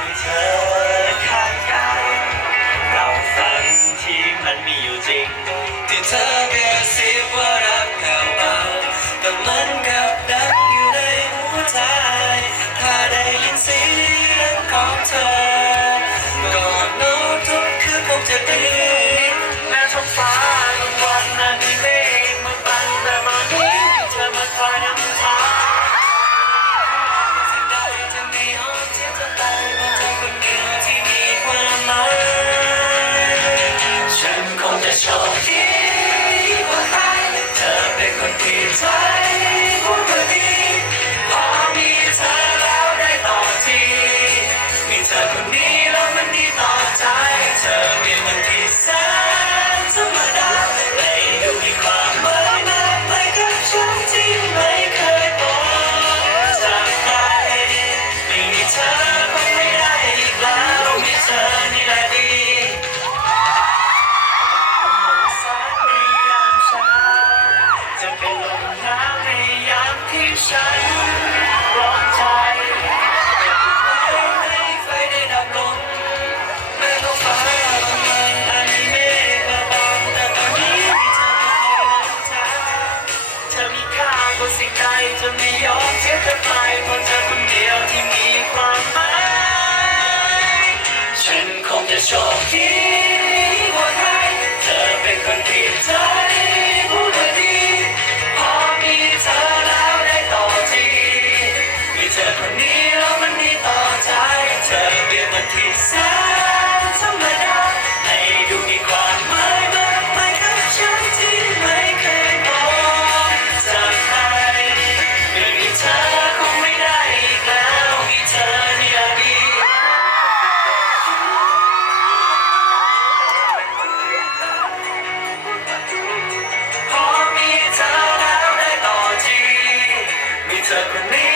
มีเธอข้างกายเราฝันที่มันมีอยู่จริงที่เธอ ฉันรองใจไม่เคยได้ดับงแม้ต้องฟ้ามาอันนี้มฆมาบังแต่ตอนนี้มีเธอคอองทาเธอมีค่ากว่าสิ่งใดจะไม่ยอมเสียเธอไปเพราะเธอคนเดียวที่มีความหมายฉันคงจะโชคดี second me